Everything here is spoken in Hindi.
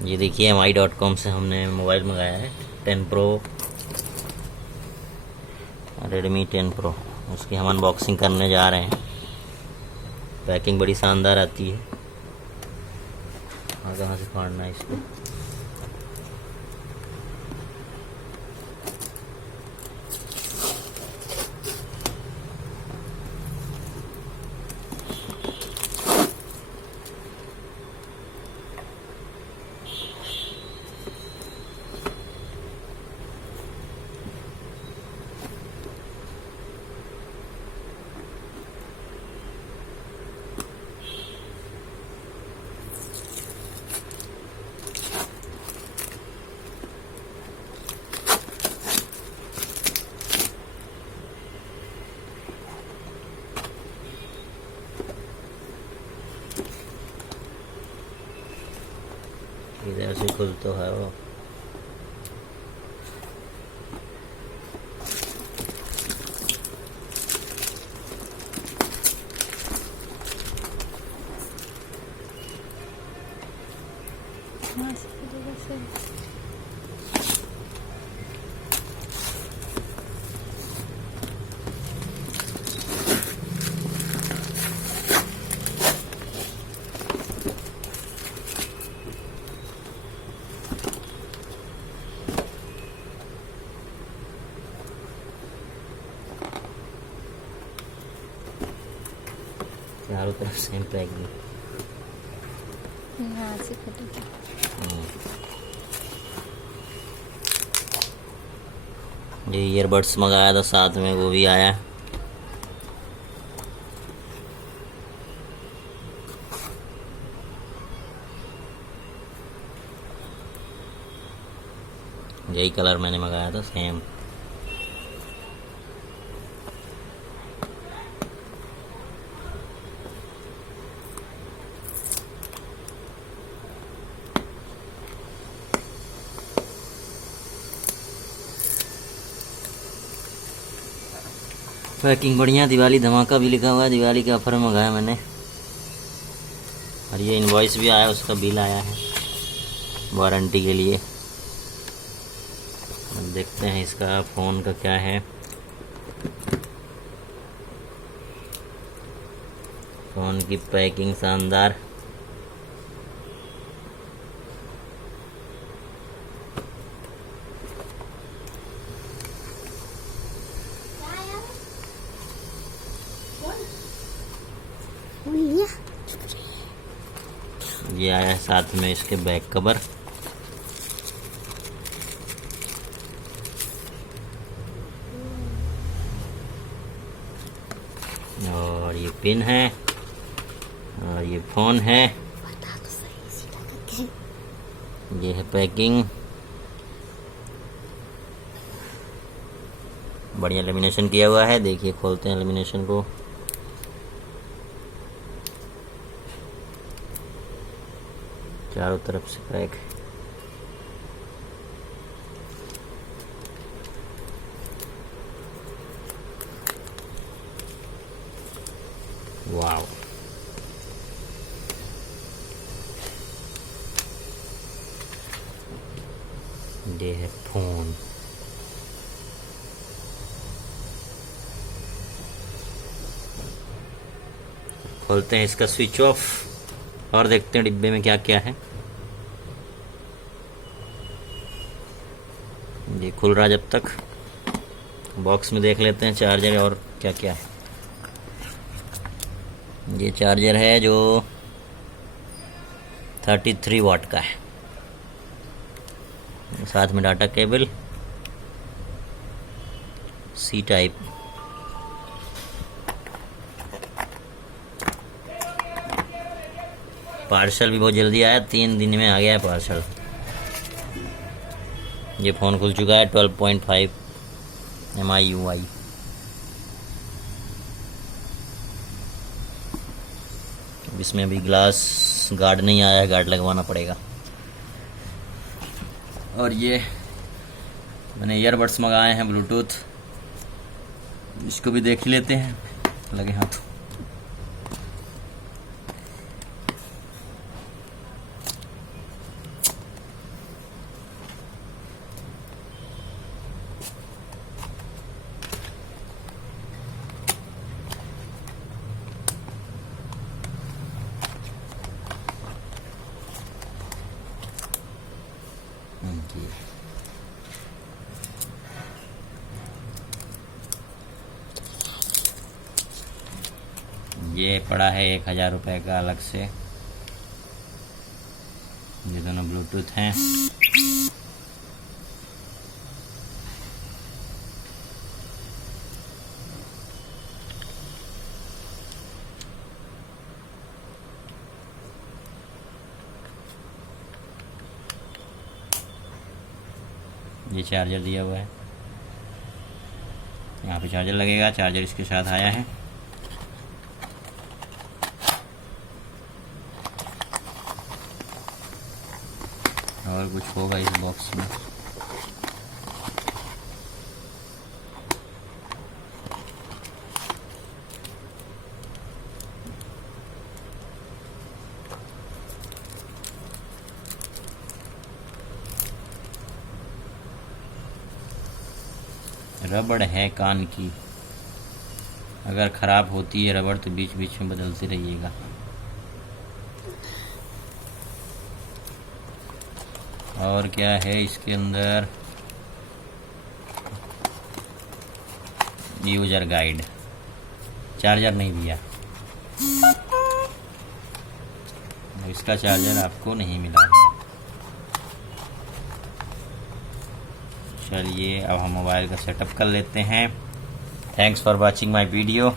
ये देखिए mi.com से हमने मोबाइल मंगाया है 10 प्रो, रेडमी 10 प्रो। उसकी हम अनबॉक्सिंग करने जा रहे हैं। पैकिंग बड़ी शानदार आती है। कहाँ से फाड़ना है इसको। इधर से खुल तो है वो। चारों तरफ सेम पैकिंग। ये ईयरबड्स मंगाया था साथ में, वो भी आया। यही कलर मैंने मंगाया था सेम। पैकिंग बढ़िया, दिवाली धमाका भी लिखा हुआ है। दिवाली के ऑफर में मंगाया मैंने। और ये इनवॉइस भी आया, उसका बिल आया है वारंटी के लिए। अब देखते हैं इसका फ़ोन का क्या है। फ़ोन की पैकिंग शानदार। ये आया है साथ में इसके बैक कवर। और ये पिन है और ये फ़ोन है। ये है पैकिंग। बढ़िया लेमिनेशन किया हुआ है। देखिए, खोलते हैं लेमिनेशन को। चारों तरफ से पैक। वाव, ये है फोन। खोलते हैं इसका स्विच ऑफ और देखते हैं डिब्बे में क्या क्या है। ये खुल रहा है। जब तक बॉक्स में देख लेते हैं चार्जर और क्या क्या है। ये चार्जर है जो 33 वाट का है। साथ में data cable, C type. Parcel भी बहुत जल्दी आया, 3 दिन में आ गया है पार्सल। ये फ़ोन खुल चुका है। 12.5 MIUI। इसमें अभी ग्लास गार्ड नहीं आया है, गार्ड लगवाना पड़ेगा। और ये मैंने ईयरबड्स मंगाए हैं ब्लूटूथ, इसको भी देख ही लेते हैं। लगे हाथ। ये पड़ा है 1000 रुपये का अलग से। ये दोनों ब्लूटूथ हैं। ये चार्जर दिया हुआ है, यहाँ पे चार्जर लगेगा। चार्जर इसके साथ आया है। और कुछ होगा इस बॉक्स में। रबड़ है कान की, अगर ख़राब होती है रबड़ तो बीच बीच में बदलते रहिएगा। और क्या है इसके अंदर, यूजर गाइड। चार्जर नहीं दिया, इसका चार्जर आपको नहीं मिला है। चलिए अब हम मोबाइल का सेटअप कर लेते हैं। Thanks for watching my video.